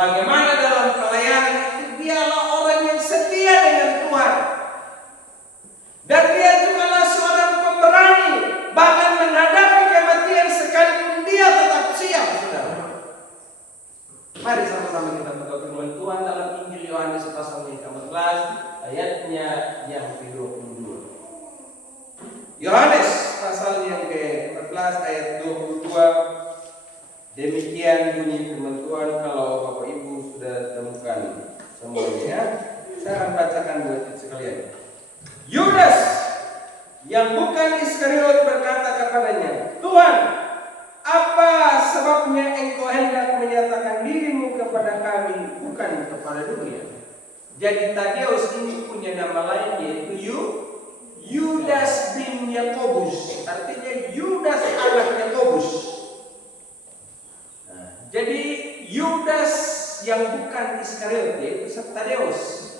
Bagaimana dalam pelayanan itu dialah orang yang setia dengan Tuhan. Dan dia juga lah seorang pemberani, bahkan menghadapi kematian sekalipun dia tetap siap, saudara. Mari sama-sama kita buka firman Tuhan dalam Injil Yohanes pasal 14 ayatnya yang ke-22. Yohanes pasal yang ke-14 ayat 22. Demikian bunyi firman Tuhan. Kalau Bapak Ibu sudah temukan semuanya, saya akan bacakan buat sekalian. Yudas yang bukan Iskariot berkata kepadanya, Tuhan, apa sebabnya engkau hendak menyatakan dirimu kepada kami, bukan kepada dunia? Jadi Tadeus ini punya nama lain, yaitu Yudas bin Yakobus. Artinya Yudas anak Yakobus. Jadi Yudas yang bukan Iskariot, yaitu Tadeus.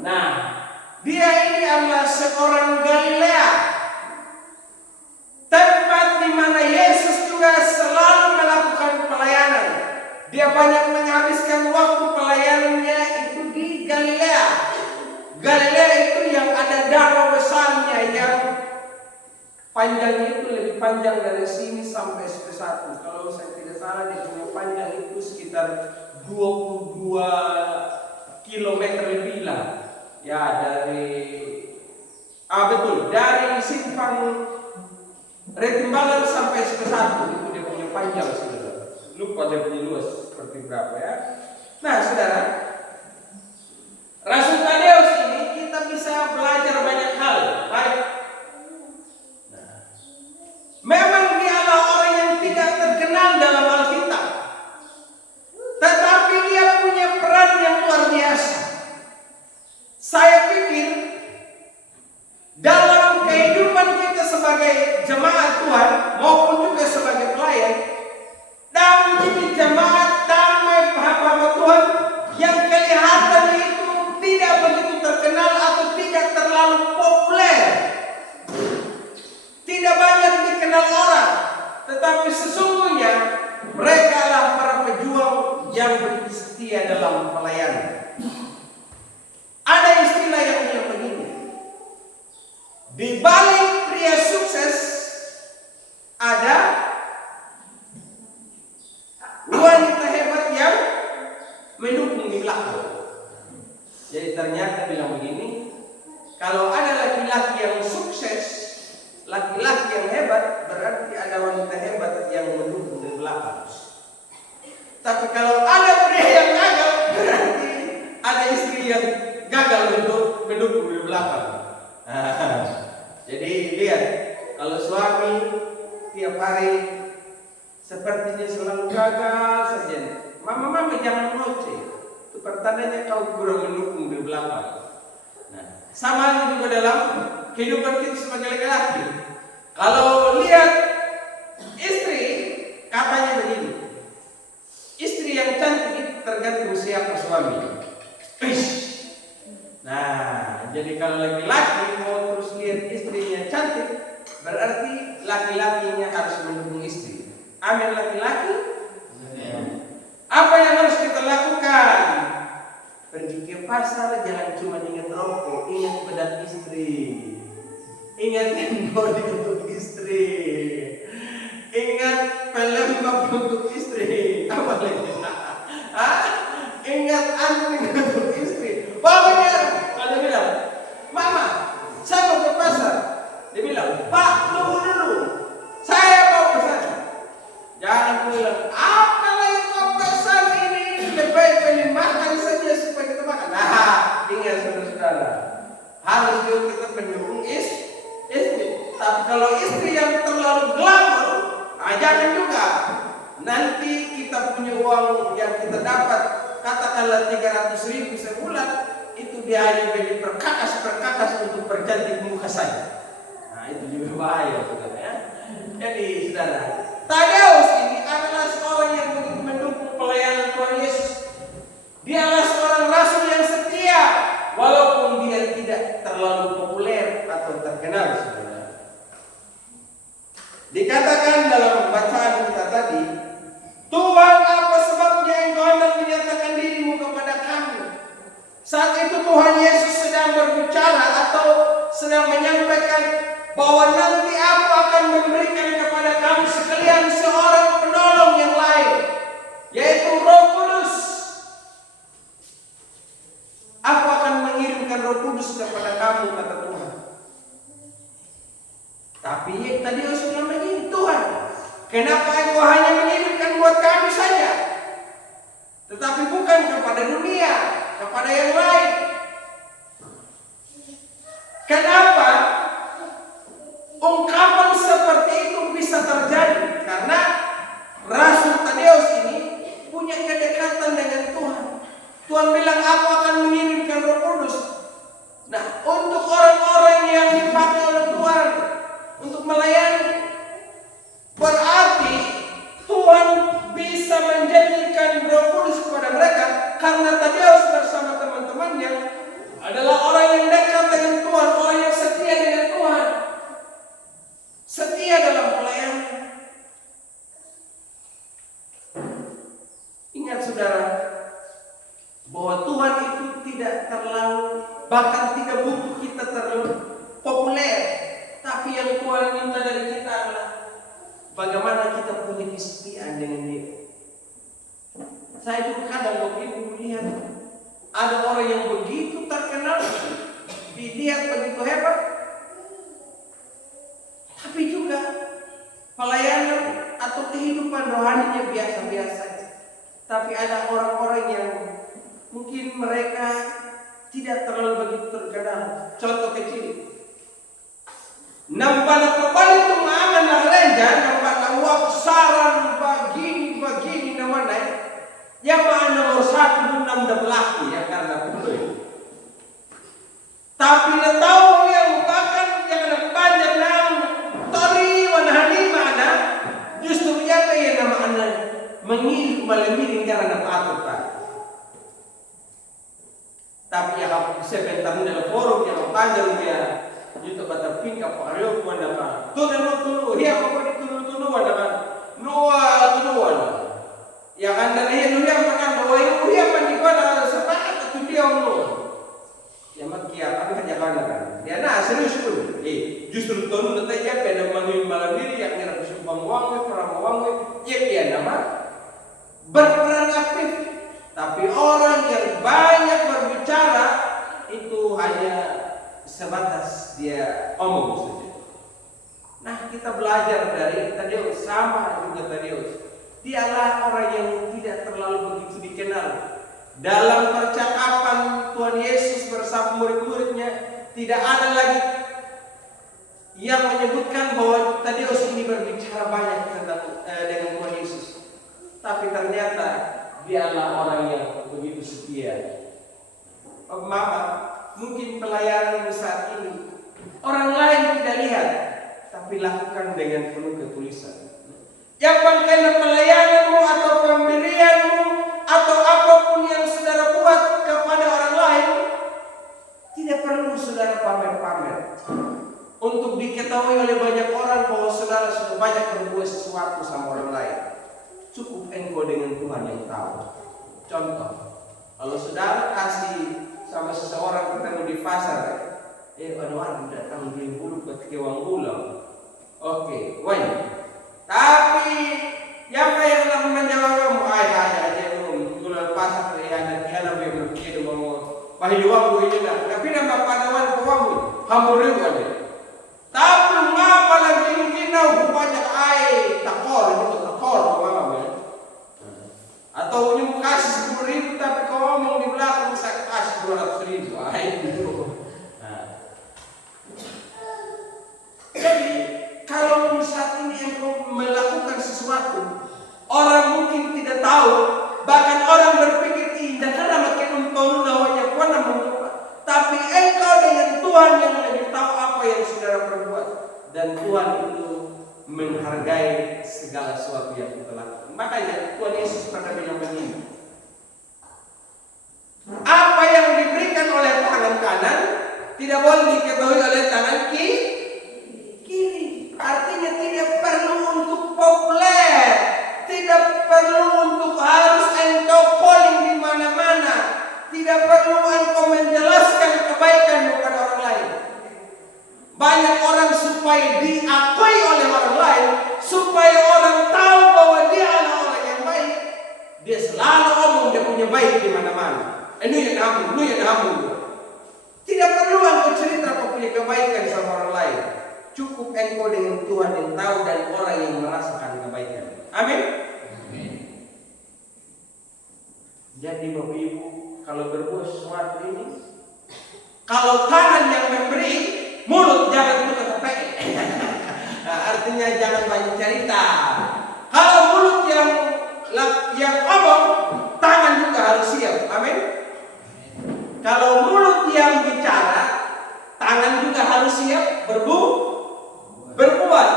Nah, dia ini adalah seorang Galilea, tempat di mana Yesus juga selalu melakukan pelayanan. Dia banyak menghabiskan waktu pelayanannya itu di Galilea. Galilea itu yang ada danau besarnya yang panjangnya itu lebih panjang dari sini sampai satu. Kalau saya tidak salah, dia punya panjang itu sekitar 22 kilometer lebih lah. Ya, dari simpang Retimbalan sampai satu itu dia punya panjang, saudara. Lupa dia punya luas seperti berapa ya. Nah, saudara, Rasul Tadeus ini kita bisa belajar banyak hal. Baik. Memang dialah orang yang tidak terkenal dalam Alkitab, tetapi dia punya peran yang luar biasa. Saya pikir dalam kehidupan kita sebagai jemaat Tuhan maupun juga sebagai pelayan dan menjadi jemaat damai hamba Tuhan yang kelihatan itu tidak begitu terkenal atau tidak terlalu populer, tidak banyak dikenal orang, tetapi sesungguhnya mereka adalah para pejuang yang begitu setia dalam pelayanan. Ada istilah yang bilang begini, di balik pria sukses ada wanita hebat yang mendukung di belakang. Jadi ternyata bilang begini, kalau ada laki-laki yang sukses, laki-laki yang hebat, berarti ada wanita hebat yang mendukung di belakang. Tapi kalau ada pria yang gagal, berarti ada istri yang gagal untuk mendukung di belakang. Jadi lihat, kalau suami tiap hari sepertinya selalu gagal saja, mama jangan ngoceh. Itu pertandanya kau kurang mendukung di belakang. Nah, sama juga dalam kehidupan kita sebagai laki-laki. Kalau lihat istri, katanya begini, istri yang cantik itu tergantung siapa suami. Nah, jadi kalau laki-laki mau terus lihat istrinya cantik, berarti laki-lakinya harus mendukung istri. Amin, laki-laki. Apa yang harus kita lakukan? Pergi ke pasar, jangan cuma ingat rokok, ingat bedak istri, ingat body untuk istri, ingat pelembab untuk istri, apa lagi? Ingat anting untuk istri. Pokoknya kalau dia bilang, Mama, saya mau ke pasar. Dia bilang, Pak, tunggu dulu, saya mau pesan. Jangan bilang, apa lagi kau pesan ini? Lebih pilih makan saja supaya kita makan. Nah, ingat saudara-saudara, harus juga kita mendukung istri. Tapi kalau istri yang terlalu glamor, jangan juga. Nanti kita punya uang yang kita dapat, katakanlah 300.000 sebulan, itu dia hanya beli perkakas untuk percantik muka saja. Nah, itu juga bahaya, saudara ya. Jadi saudara, Tadeus ini adalah seorang yang begitu mendukung pelayanan Tuhan Yesus. Dia adalah seorang rasul yang setia, walaupun dia tidak terlalu populer atau terkenal, saudara. Dikatakan dalam bacaan kita tadi, Tuhan, apa sebabnya engkau hendak menyatakan Saat itu Tuhan Yesus sedang berbicara atau sedang menyampaikan bahwa nanti aku akan memberikan kepada kamu sekalian seorang penolong yang lain, yaitu Roh Kudus. Aku akan mengirimkan Roh Kudus kepada kamu, kata Tuhan. Tapi Tadeus bilang begini, Tuhan, kenapa Engkau hanya mengirimkan buat kami saja, tetapi bukan kepada dunia, kepada yang lain? Kenapa ungkapan seperti itu bisa terjadi? Karena Rasul Tadeus ini punya kedekatan dengan Tuhan. Tuhan bilang, aku akan mengirimkan Roh Kudus. Nah, untuk orang-orang yang dipakai oleh Tuhan untuk melayani, berarti Tuhan bisa menjanjikan Roh Kudus kepada mereka karena Tadeus bersama teman-temannya adalah orang yang dekat dengan Tuhan, orang yang setia dengan Tuhan, setia dalam melayani. Ingat saudara, bahwa Tuhan itu tidak terlalu, bahkan tidak butuh kita terlalu populer. Tapi yang Tuhan minta dari kita adalah bagaimana kita punya kesetiaan dengan Dia. Saya juga kadang waktu itu melihat ada orang yang begitu terkenal, dilihat begitu hebat, tapi juga pelayanan atau kehidupan rohaninya biasa-biasa. Tapi ada orang-orang yang mungkin mereka tidak terlalu begitu terkenal. Contoh kecil, nampak kembali itu mengaman lah lenja, nampak lawak saran begini namanya. Yang mana nomor 1 enam belakang ya karena betul. Tapi nak tahu yang bahkan yang ada banyak nam tori wanahani mana justru yang nama anak mengirim malam karena apa tak. Tapi yang aku sebentar dalam forum yang panjang dia itu kata pingka pario mana kan. Tunu dia apa ditunu mana kan. Nuwa. Ya kan dari itu yang makan doa itu yang mandikona sepakat itu dia ya makia kan jangan kan. Dia serius pun. Justru tunu nanti ya pada manggil malam diri yang ngira bersumpah uang, perang uang, ya dia nama berperan aktif. Tapi orang yang banyak berbicara itu hanya sebatas dia omong saja. Nah, kita belajar dari Tadeus, sama juga Tadeus. Dialah orang yang tidak terlalu begitu dikenal. Dalam percakapan Tuhan Yesus bersama murid-muridnya, tidak ada lagi yang menyebutkan bahwa Tadeus ini berbicara banyak tentang dengan Tuhan Yesus. Tapi ternyata dialah orang yang begitu setia. Mungkin pelayanan saat ini orang lain tidak lihat, tapi lakukan dengan penuh ketulusan. Yang bangkai pelayananmu atau pemberianmu atau apapun yang saudara buat kepada orang lain, tidak perlu saudara pamer-pamer untuk diketahui oleh banyak orang bahwa saudara sudah banyak berbuat sesuatu sama orang lain. Cukup engkau dengan Tuhan yang tahu. Contoh, kalau saudara kasih sama seseorang ketemu di pasar, ada orang datang beli bulu ketika uang bulan. Oke, wajib. Tapi yang yang menjawab aja gula pasar ada kiana be kido mo pahiluwa ko ini na tapi na mapanawan ko mo hamuri ko ni tapi ngapa lagi ginaw banyak ay takor ko atau yung kasih 10,000 tapi kau ngomong di belakang sa kasih 200,000 ay itu. Jadi kalau saat ini engkau melakukan sesuatu, orang mungkin tidak tahu, bahkan orang berpikir indah karena makin untonu nawanya kuana mengapa. Tapi engkau dengan Tuhan yang lebih tahu apa yang saudara perbuat, dan Tuhan itu menghargai segala sesuatu yang kita lakukan. Makanya Tuhan Yesus pernah bilang begini, apa yang diberikan oleh tangan kanan tidak boleh diketahui oleh tangan kiri. Artinya tidak perlu untuk populer, tidak perlu untuk harus engkau calling di mana-mana, tidak perlu engkau baik di mana-mana. Nu yang namun. Tidak perlu engkau cerita kau punya kebaikan sama orang lain. Cukup engkau dengan Tuhan yang tahu dan orang yang merasakan kebaikan. Amin. Jadi Bapak Ibu, kalau berbuat sesuatu ini, kalau tangan yang memberi, mulut jangan juga terpakai. Nah, artinya jangan banyak cerita. Kalau mulut yang ngomong, tangan juga harus siap. Amin. Kalau mulut yang bicara, tangan juga harus siap berbuat.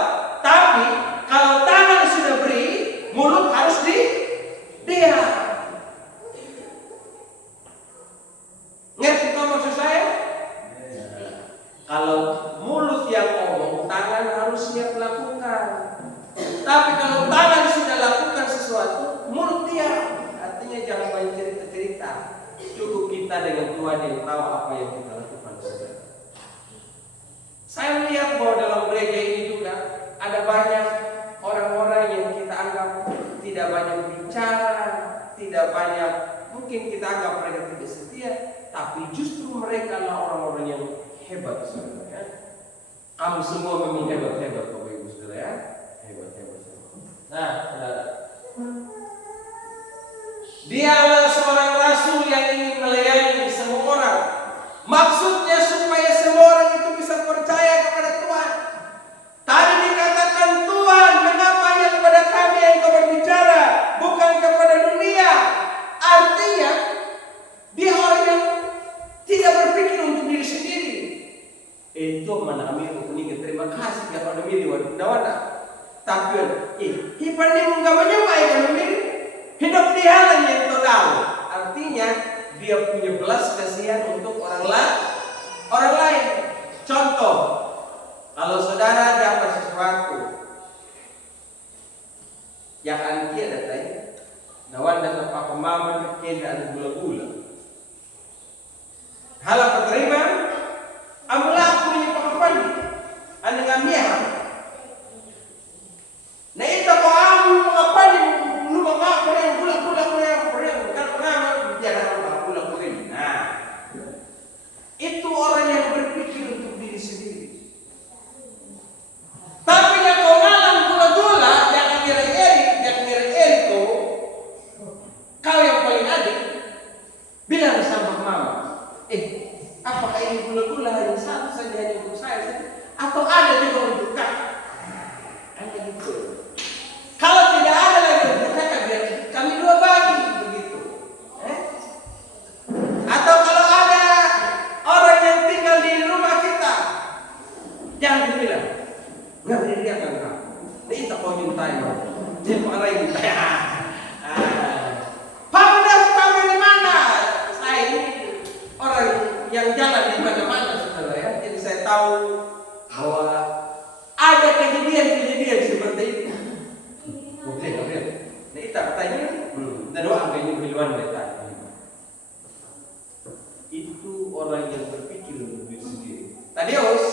Tapi kalau tangan sudah beri, mulut harus diam. Ngerti kau maksud saya? Kalau mulut yang ngomong, tangan harus siap lakukan. Tapi kalau tangan sudah lakukan sesuatu, mulut diam. Artinya jangan banyak cerita-cerita. Cukup kita dengan Tuhan yang tahu apa yang kita lakukan. Saya melihat bahwa dalam gereja ini juga ada banyak orang-orang yang kita anggap tidak banyak bicara, tidak banyak, mungkin kita anggap mereka tidak setia, tapi justru mereka adalah orang-orang yang hebat, saudara. Ya. Kamu semua memang hebat-hebat, Bapak Ibu saudara ya, hebat-hebat. Nah, saudara, dia adalah seorang rasul yang ingin melayani semua orang. Maksudnya supaya semua orang itu bisa percaya kepada Tuhan. Tadi dikatakan Tuhan, mengapa hanya kepada kami yang kau berbicara, bukan kepada dunia. Artinya dia orang yang tidak berpikir untuk diri sendiri. Itu mana kami ingin terima kasih kepada diri wana. Tapi hipan dia enggak menyukai kami. Hidup dia hanya yang tahu. Artinya dia punya belas kasihan untuk orang lain. Contoh, kalau saudara dapat sesuatu yang ankia datang, nawan datang pak mama kena ada gula-gula. Halah keterima, amlah punya pakapan, anda ngambil. Nah itu kau ambil pakapan, lu mengapa yang gula-gula kan jangan gula-gula. Nah, itu orang yang berpikir untuk diri sendiri. Tapi yang kau ngalang gula-gula, jangan ngeri-ngeri kau yang paling adik, bilang sama mama, apakah ini gula-gula hanya satu saja hanya untuk saya, atau ada juga untuk kak? Hanya gitu. Kalau tidak ada lagi untuk kakak, biar kami dua bagi begitu. Atau kalau ada orang yang tinggal di rumah kita, jangan dibilang, ngerti dia kan kak? Ini tak kau mintai, dia mengarai kita. Pada tahu di mana? Saya ini orang yang jalan di mana-mana, saudara ya. Jadi saya tahu bahwa ada kejadian-kejadian seperti itu. Oke. Nah, kita bertanya, dan doa kayaknya biluan bertanya. Itu orang yang berpikir untuk diri sendiri. Tadeus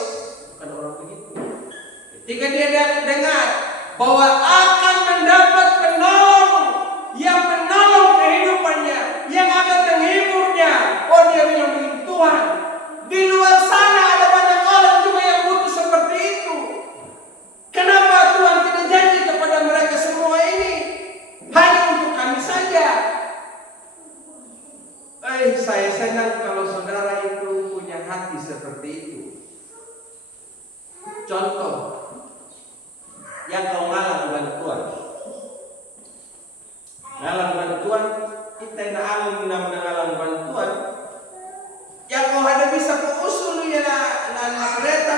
bukan orang begitu. Ketika dia dengar bahwa akan mendapat penolong yang menolong kehidupannya, yang akan menghiburnya, dia bilang begini, Tuhan, di luar sana ada banyak orang juga yang butuh seperti itu. Kenapa Tuhan tidak janji kepada mereka semua ini? Hanya untuk kami saja. Saya senang kalau saudara itu punya hati seperti itu. Contoh, yang kau ngalang bantuan. Ngalang bantuan, kita nak ngalang bantuan. Yang kau ada bisa kau usul ya na kereta,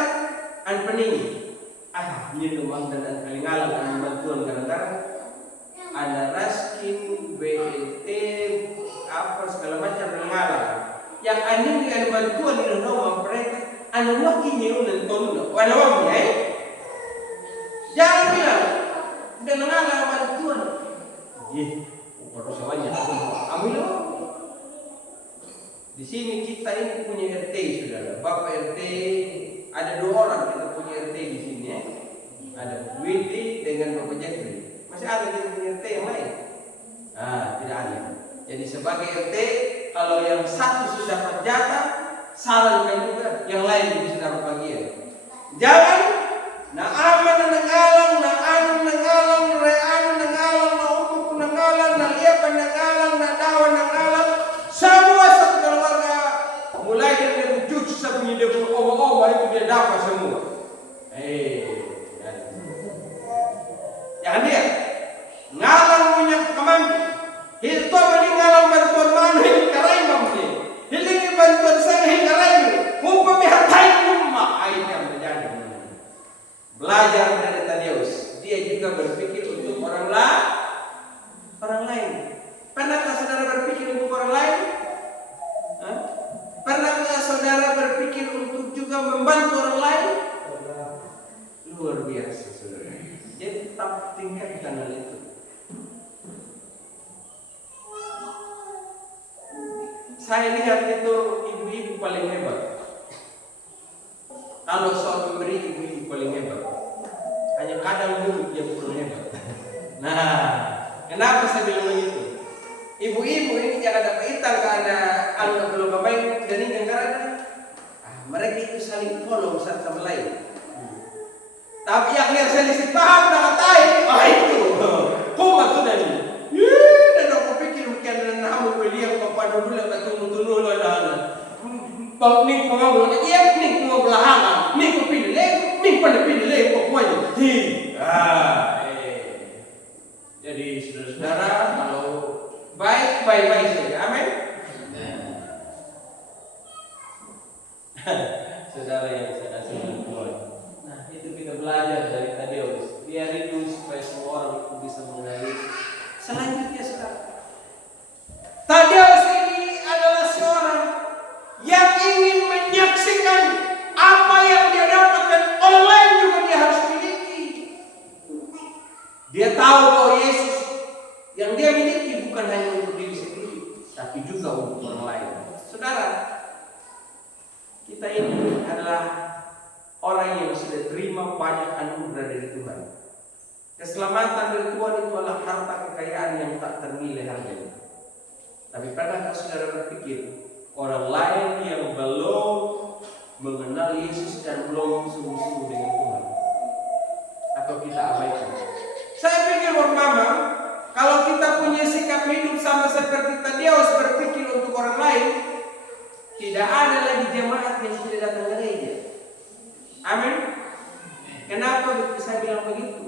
an pening. Ini rumah dan kalingalang an bantuan kadang-kadang. Ada raskin, BLT, apa segala macam ngalang. Yang anjing ada bantuan di rumah mereka, ada wakil nyuruh tondo, ada wakil ya. Jangan bilang, udah ngalang bantuan. Harus semuanya. Ambil. Di sini kita ini punya RT saudara. Bapak RT ada 2 orang kita punya RT di sini ya. Ada Windy dengan Bapak Jeffrey. Masih ada di RT yang lain? Tidak ada. Jadi sebagai RT, kalau yang satu sudah dapat jatah, sarankan juga yang lain bisa dapat bagian. Jangan na aman na nangalang, na anu nangalang, na reano nangalang, na umuk nangalang, na liapan nangalang, na dawan nangalang. Semua satu keluarga, mulai dari dia cucu sampai dia beroma-oma itu dia dapat semua. Jangan dia ngalang punya kemampuan. Itu meninggalan bantuan mana yang karai mampu. Hilingi bantuan saya yang karai. Mumpah mihatai rumah air yang terjadi. Belajar dari Tadeus. Dia juga berpikir untuk orang lain. Pernahkah saudara berpikir untuk orang lain? Pernahkah saudara berpikir untuk juga membantu orang lain? Luar biasa saudara. Jadi tetap tingkatkan hal itu. Saya lihat itu ibu-ibu paling hebat. Kalau soal memberi, ibu-ibu paling hebat. Hanya kadang mulut yang kurang hebat. Nah, kenapa saya bilang begitu? Ibu-ibu ini yang ada kaitan karena anak belum bermain dan ini karena mereka itu saling tolong satu sama lain. Tapi yang lihat saya disini paham dan katain, itu kumat tuh dari. Dan aku pikir mungkin ada namun beliau kepada dulu yang tunggu lah. Bang ni pengawal dia ni pengawalahan, ni kepilih leh, ni pada pilih leh pokoknya. Jadi saudara-saudara kalau baik saja, amin. Saudara yang saya kasih Tuhan. Nah itu kita belajar dari Tadeus. Dia rindu supaya semua orang itu bisa mengenali. Selanjutnya saudara, Tadeus ini adalah seorang yang ingin menyaksikan apa yang dia dapatkan, orang lain juga dia harus miliki. Dia tahu bahwa Yesus yang dia miliki bukan hanya untuk diri sendiri, tapi juga untuk orang lain. Saudara, kita ini adalah orang yang sudah terima banyak anugerah dari Tuhan. Keselamatan dari Tuhan itu adalah harta kekayaan yang tak ternilai harganya. Tapi pernahkah saudara berpikir orang lain yang belum mengenal Yesus dan belum sungguh-sungguh dengan Tuhan? Atau kita abaikan? Saya pikir umpama kalau kita punya sikap hidup sama seperti Tadeus berpikir untuk orang lain, tidak ada lagi jemaat yang sudah datang ke gereja. Amin. Kenapa saya bilang begitu?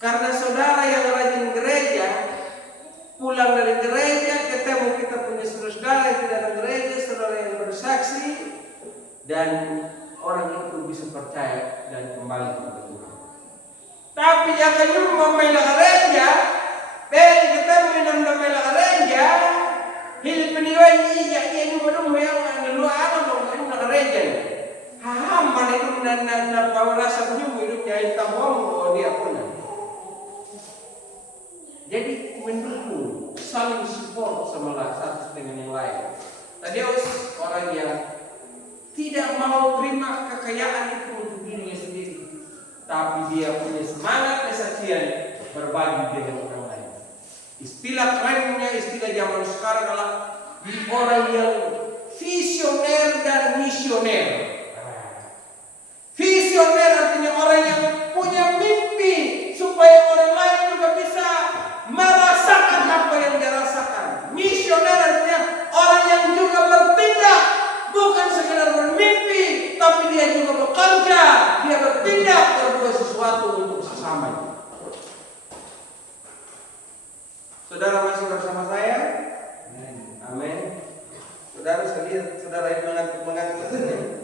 Karena saudara yang rajin gereja, pulang dari gereja, ketemu kita punya saudara yang tidak datang gereja, saudara yang bersaksi, dan orang itu bisa percaya dan kembali kepada Tuhan. Tapi jangan juga membela gereja, ketemu dengan membela gereja, hidup peniwai ini bodoh yang lalu alam orang gereja. Mana itu dan bawa rasa juga hidupnya itu bohong dia pun. Jadi mendukung, saling support sama satu dengan yang lain. Tadeus orang yang tidak mau terima kekayaan itu untuk dirinya sendiri, tapi dia punya semangat kesaksian berbagi dengan orang lain. Istilah kerennya, istilah zaman sekarang adalah orang yang visioner dan misioner. Visioner artinya orang yang punya mimpi supaya orang lain juga bisa merasakan apa yang dia rasakan. Misioner artinya orang yang juga bertindak, bukan sekedar bermimpi, tapi dia juga bekerja, dia bertindak, berbuat sesuatu untuk sesama. Saudara masih bersama saya? Amin. Saudara sekalian, saudara yang mengantuk saja.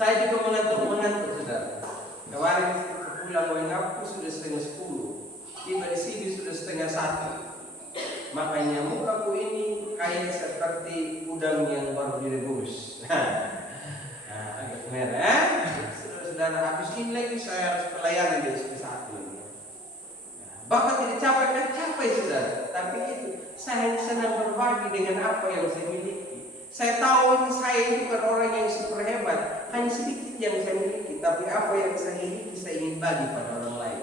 Saya juga mengantuk saudara. Kemarin pulang mengaku sudah 9:30. Tiba di sini sudah 9:30. Makanya mukaku ini kayak seperti udang yang baru direbus. Agak merah. Saudara habis ini lagi saya harus melayani di satu ini. Bahkan tidak capek saudara. Tapi itu saya senang berbagi dengan apa yang saya miliki. Saya tahu ini saya itu bukan orang yang super hebat, hanya sedikit yang saya miliki, tapi apa yang saya miliki saya ingin bagi pada orang lain.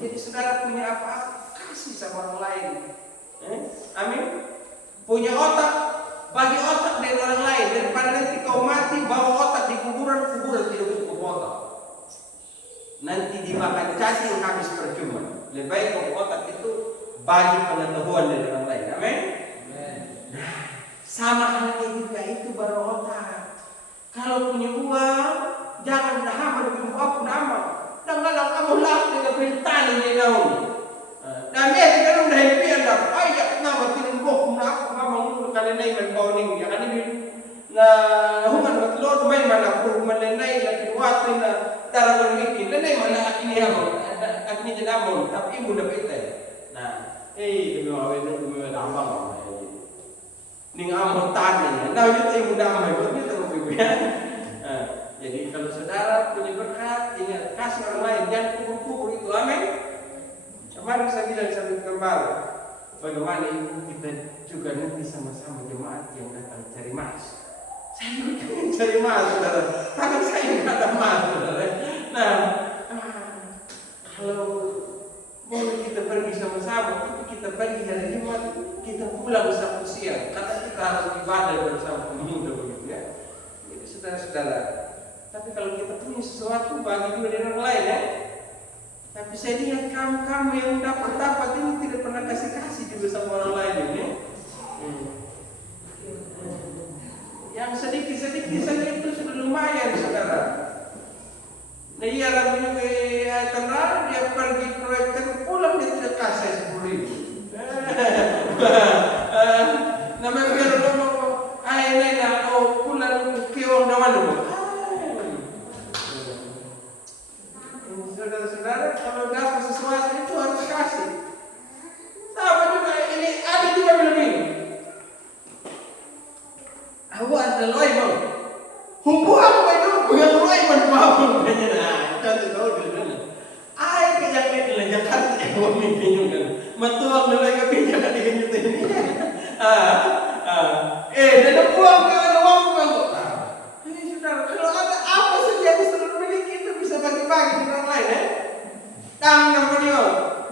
Jadi saudara punya apa-apa, kasih sama orang lain. Amin. Punya otak, bagi otak dari orang lain, daripada nanti kau mati bawa otak di kuburan tidak cukup otak. Nanti dimakan cacing habis percuma. Lebih baik kau otak itu bagi pengetahuan dari orang lain. Amin. Nah, sama halnya juga itu baru otak. Kalau punya uang, jangan hama dengan apa nama. Dan kalau kamu lah dengan perintah yang daun. Dan dia tidak ada impian dah. Ayat nama tidak bohong nak kamu kalau naik berbohong ya kan ini. Nah, human betul main mana pun menenai lagi waktu na darah bermikir. Nenai mana ini hamon, ini jenamon. Tapi ibu dah betul. Nah, demi awet demi abang. Ning amon tanya. Nah, itu ibu dah amai betul ibu ya. Jadi kalau saudara punya berkat, ingat kasih orang lain, jangan kubur-kubur itu, amin. Kemarin saya bilang sambil kembali, bagaimana ibu kita juga nanti sama-sama jemaat yang datang cari mas. Saya juga ingin cari mas, saudara. Tangan saya nggak ada mas, saudara. Nah, kalau boleh kita pergi sama-sama, itu kita pergi hari Jumat, kita pulang Sabtu siang. Kata kita harus ibadah bersama pemuda begitu ya. Jadi saudara-saudara. Tapi kalau kita punya sesuatu bagi juga dengan orang lain ya. Tapi saya lihat kamu yang dapat ini tidak pernah kasih juga sama orang lain ini. Yang sedikit-sedikit saja itu sudah lumayan saudara. Nah iya lagunya ke tenang dia pergi proyek pulang dia tidak kasih 10.000. Namanya biar ngomong ayah nak pulang ke orang mana. Saudara-saudara, kalau dapat sesuatu itu harus kasih. Sama juga ini ada juga bilang ini. Aku ada loy bang. Hubungan itu yang loy mau punya nah. Kan tahu dulu. Ai yang ini Jakarta yang mimpinya kan. Matuang dulu yang pinjam di ini. Ada uang ke ada uang kan. Ini saudara, kalau ada apa saja yang saudara miliki itu bisa bagi-bagi dengan orang lain ya. Tang yang beliau,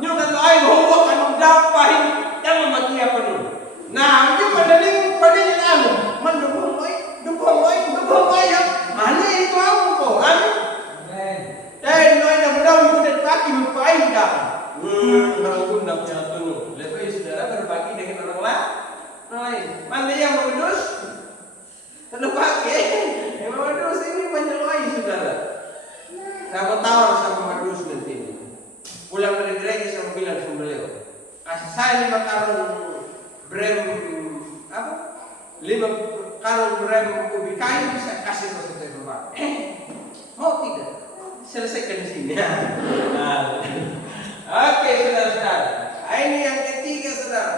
nyukat lain bawa kan dapain yang mati apa dulu. Nah, juga dari padanya anu, mendukung loy yang mana itu aku kok, amin. Dan loy yang berdau itu dan kaki berpain dah. Orang pun dah punya tunu. Lebih saudara berbagi dengan orang lain. Mana yang mengurus? Terlepas yang mengurus ini banyak loy saudara. Saya tawar sama madus nanti. Pulang dari gereja saya bilang sama beliau, kasih saya 5 karung brem apa? 5 karung brem ubi kayu saya kasih ke saudara Bapak. Mau tidak? Selesaikan di sini. Oke, saudara-saudara. Ini yang ketiga saudara.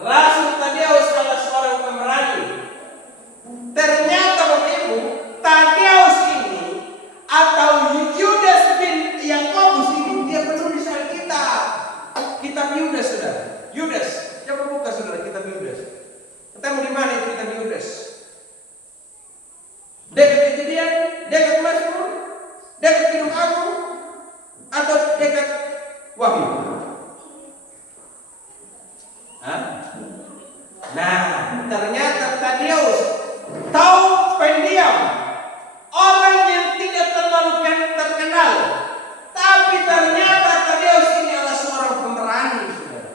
Rasul Tadeus adalah seorang pemberani. Ternyata Bapak Ibu, Tadeus ini atau Yudas bin Yakobus ini dia penulis Alkitab. Kitab Yudas saudara. Yudas. Coba buka saudara kitab Yudas. Ketemu di mana itu kitab Yudas? Dekat Kejadian, dekat Mazmur, dekat Kidung Agung, atau dekat Wahyu? Nah, ternyata Tadeus tahu pendiam, orang yang tidak terlalu terkenal. Tapi ternyata Tadeus ini adalah seorang pemberani, saudara.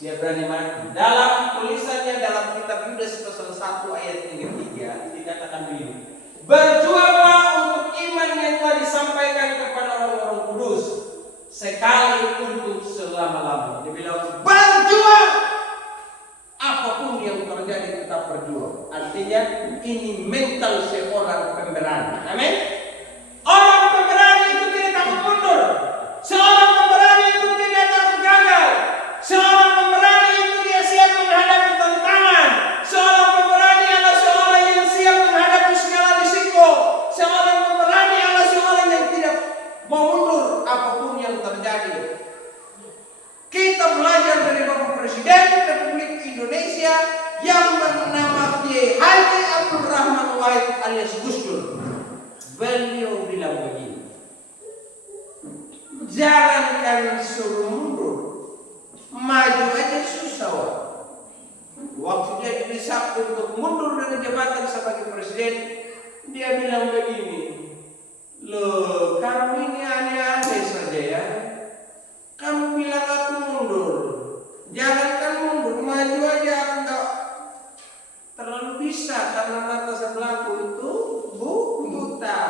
Dia berani mati. Dalam tulisannya dalam kitab Yudas pasal 1 ayat 3 dikatakan begini. Berjuanglah untuk iman yang telah disampaikan kepada orang-orang kudus, sekali untuk selama-lamanya. Dia bilang berjuang. Apapun yang terjadi tetap berjuang. Artinya ini mental seorang pemberani. Amin. Orang pemberani itu tidak takut mundur. Seorang pemberani itu tidak takut gagal. Seorang pemberani itu dia siap menghadapi tantangan. Seorang pemberani adalah seorang yang siap menghadapi segala risiko. Seorang pemberani adalah seorang yang tidak mau mundur apapun yang terjadi. Kita belajar dari Bapak Presiden Republik Indonesia yang bernama Haji Abdul Rahman Wahid alias Gus Dur. Beliau bilang begini, jangankan suruh mundur, maju aja susah. presiden, dia bilang begini, loh kamu ini aneh-aneh saja ya. Kamu bilang aku mundur, jangankan mundur, maju aja enggak terlalu bisa karena mata sebelahku itu buta.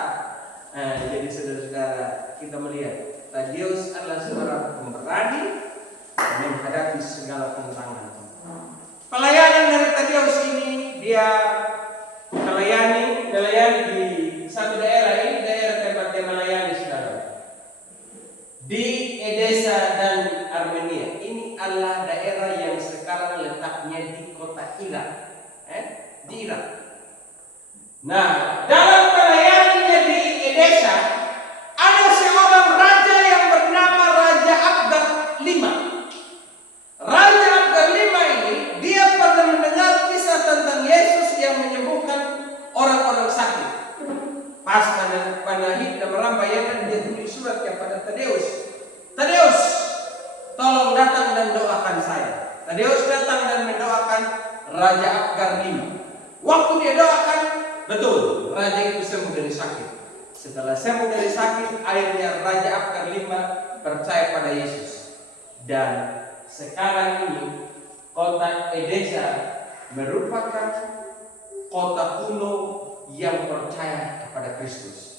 Nah, jadi saudara-saudara, kita melihat Tadeus adalah seorang pemberani menghadapi segala tantangan. Pelayanan dari Tadeus ini, dia melayani di satu daerah, ini daerah tempat dia melayani, saudara, di Edessa dan Armenia. Ini adalah daerah yang sekarang letaknya di kota Irak, di Irak. Nah, dalam pelayanannya di Edessa ada seorang raja yang bernama Raja Abgar V. Raja Abgar V ini dia pernah mendengar kisah tentang Yesus yang menyembuhkan orang-orang sakit. Pas Panahit dan merambayakan, dia tulis surat kepada Tadeus. Tadeus, tolong datang dan doakan saya. Tadeus datang dan mendoakan Raja Abgar V. Waktu dia doakan, betul, raja itu sembuh dari sakit. Setelah sembuh dari sakit, akhirnya Raja Abgar V percaya pada Yesus. Dan sekarang ini kota Edessa merupakan kota kuno yang percaya kepada Kristus.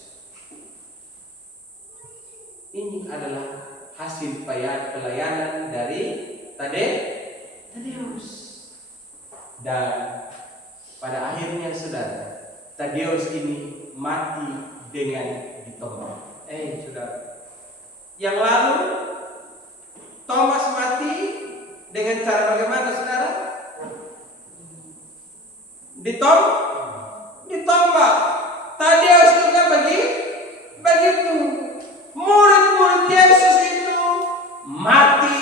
Ini adalah hasil pelayanan dari Tadeus. Dan pada akhirnya, saudara, Tadeus ini mati dengan ditombak. Saudara, yang lalu Thomas mati dengan cara bagaimana, saudara? Ditombak. Tadeus juga begitu. Murid-murid Yesus itu mati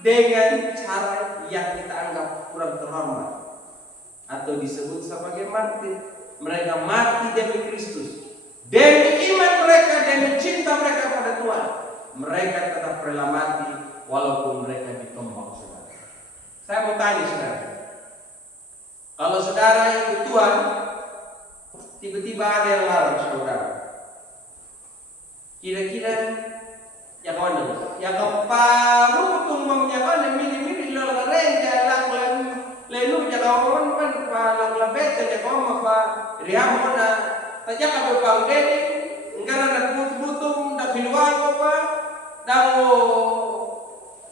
dengan cara yang kita anggap kurang terhormat atau disebut sebagai martir. Mereka mati demi Kristus, demi iman mereka, demi cinta mereka pada Tuhan. Mereka tetap rela mati walaupun mereka ditombak, saudara. Saya mau tanya, saudara, kalau saudara ikut Tuhan, tiba-tiba ada yang larang saudara, kira-kira ya kawan, ya kaparu tung memnyakawan mili-mili lalang renja lalu ya kawan kan palang labet ya kawan apa rihamona tajak apa pang deni ngara nak butum dak biluan apa damo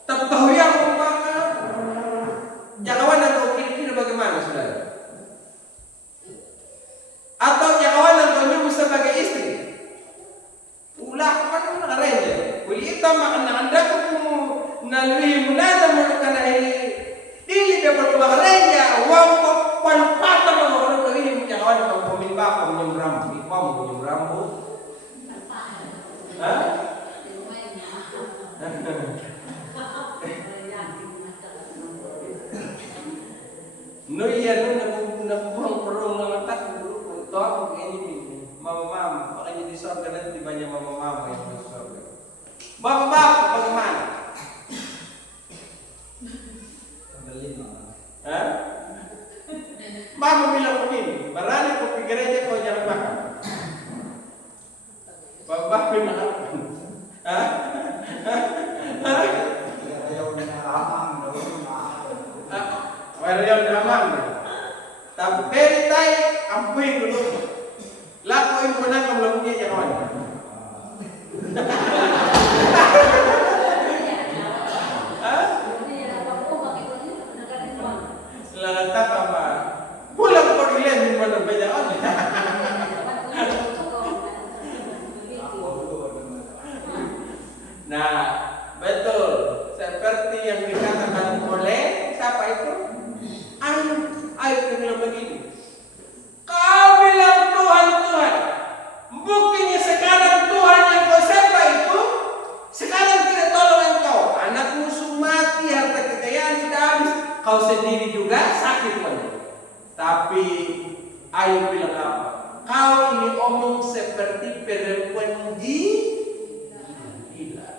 tahu yang apa ya kawan aku kira-kira bagaimana, saudara? Atau ya kawan aku sebagai istri ulah kan renja kulita makan anda kumu nalui munada mulkana dili dia berubah renja uang palpata mau nalui jangan kau peminbak menyemram ipam menyemram bu Nuya buang perung letak dulu toh ini mama makanya di surga nanti banyak mama yang masuk surga. Bapak bagaimana? Mama bilang begini, berani kau pergi gereja kau jangan makan. Bapak bilang apa? Warian aman. Tapi peritai ampuin dulu. Lakuin menang belum punya jangan. Lantas apa? Pulang pergi lihat di mana bejaan. Nah, betul. Seperti yang dikatakan oleh siapa itu? Ayub bilang begini. Kau bilang Tuhan, buktinya sekarang Tuhan yang kau sembah itu sekarang tidak tolong engkau. Anak musuh mati, harta kekayaan sudah habis, kau sendiri juga sakit banget. Tapi Ayub bilang apa? Kau ini omong seperti perempuan gila.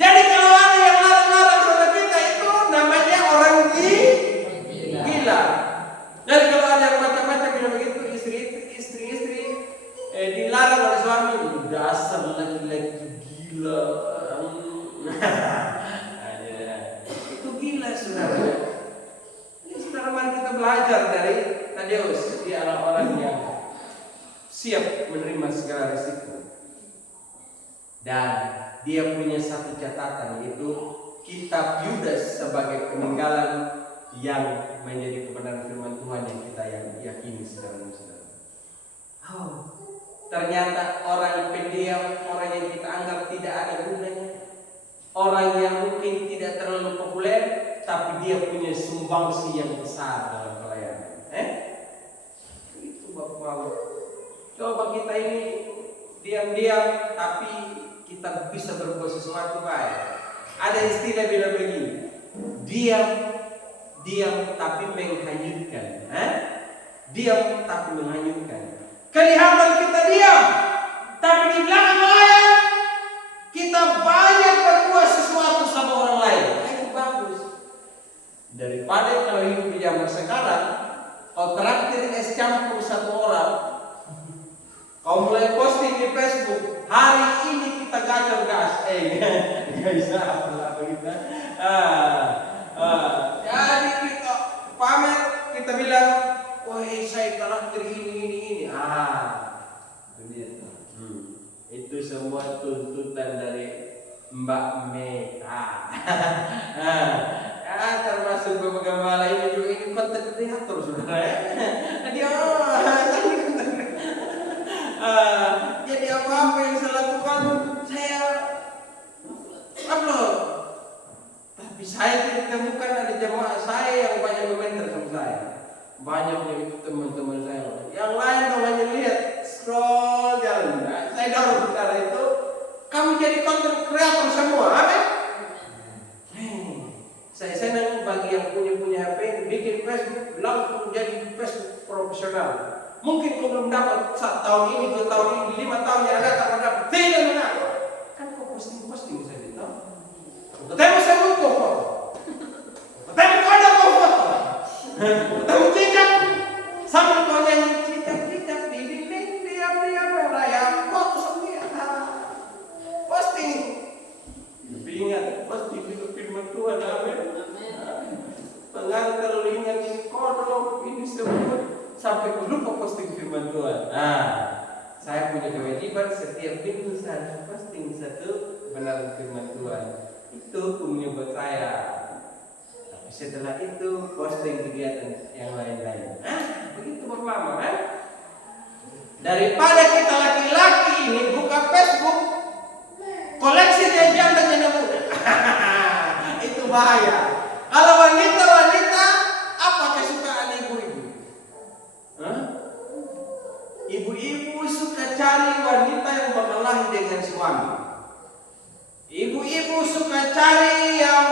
Jadi kalau ada yang larang-larang sama kita itu namanya orang gila. Jadi kalau ada yang macam-macam bilang begitu, istri belajar dari Tadeus. Dia adalah orang yang siap menerima segala risiko. Dan dia punya satu catatan, yaitu kitab Yudas sebagai peninggalan yang menjadi kebenaran firman Tuhan yang kita yakini saudara-saudara. Ternyata orang pendiam, orang yang kita anggap tidak ada gunanya, orang yang mungkin tidak terlalu populer, tapi dia punya sumbangsi yang besar dalam pelayanan. Itu Bapak. Coba kita ini diam-diam, tapi kita bisa berbuat sesuatu baik. Ada istilah bilang begini, diam tapi menghanyutkan. Diam tapi menghanyutkan. Kelihatan kita diam, tapi di belakang layar kita banyak berbuat sesuatu sama orang lain. Itu bagus. Daripada kalau hidup di zaman sekarang, kau traktir es campur satu orang, kau mulai posting di Facebook, hari ini kita gacor gas, nggak bisa apa kita. Jadi kita pamer, kita bilang, woi saya traktir ini. Itu semua tuntutan dari Mbak Mega. Termasuk Bapak Gembala ini juga ini konten kreator saudara ya. Jadi apa yang saya lakukan saya upload. Tapi saya tidak temukan ada jemaah saya yang banyak komentar sama saya. Banyak yang itu teman-teman saya. Yang lain kalau hanya lihat scroll jalan. Saya dorong cara itu. Kamu jadi konten kreator semua, amin? Saya senang bagi yang punya HP bikin Facebook langsung jadi Facebook profesional. Mungkin kau belum dapat 1 tahun ini, 2 tahun ini, 5 tahun yang ada tak dapat. Tidak mengapa. Kan kau posting saya tahu. Ketemu saya foto. Ketemu kau ada foto. Ketemu cicak. Sambil kau nyanyi cicak di dinding diam raya foto sendiri. Posting. Tapi ingat posting itu firman Tuhan, amin. Pengantar ingat ini kodok ini semua sampai lupa posting firman Tuhan. Saya punya kewajiban setiap minggu saya posting satu kebenaran firman Tuhan. Itu punya buat saya. Tapi setelah itu posting kegiatan yang lain-lain. Begitu Bapak, daripada kita laki-laki ini buka Facebook koleksi jajan dan janda muda. Itu bahaya. Kalau wanita, apa kesukaan ibu-ibu? Ibu-ibu suka cari wanita yang berkelahi dengan suami. Ibu-ibu suka cari yang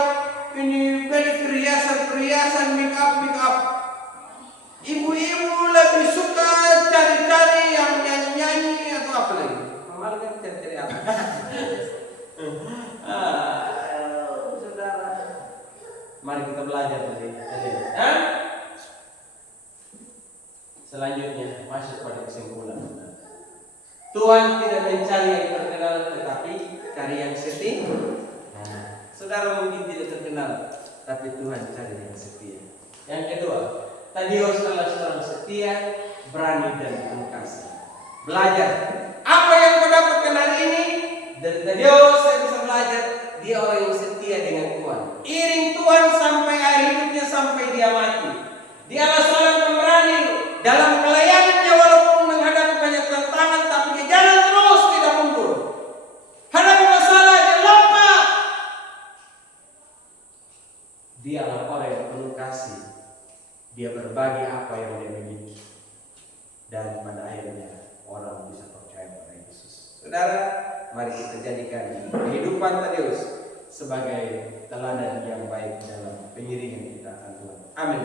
ini beli perhiasan make up. Ibu-ibu lebih suka cari-cari yang nyanyi-nyanyi atau apa lagi? Malah kan cari-cari apa? Saudara, mari kita belajar dari selanjutnya masuk pada kesimpulan. Tuhan tidak mencari yang terkenal, tetapi cari yang setia. Saudara mungkin tidak terkenal, tapi Tuhan cari yang setia. Yang kedua, Tadeus adalah seorang setia, berani dan penuh kasih. Belajar. Apa yang kau dapatkan hari ini? Dari Tadeus saya bisa belajar dia orang yang setia dengan Tuhan. Iring Tuhan sampai akhir hidupnya, sampai dia mati. Dia adalah seorang pemberani dalam pelayanannya, walaupun menghadapi banyak tantangan, tapi dia jalan terus, tidak mundur. Hadapi masalah, dia lompat. Dia adalah orang yang penuh kasih. Dia berbagi apa yang dia miliki, dan pada akhirnya orang bisa percaya pada Yesus. Saudara, mari kita jadikan kehidupan Tadeus sebagai teladan yang baik dalam pengiringan kita akan Tuhan. Amin.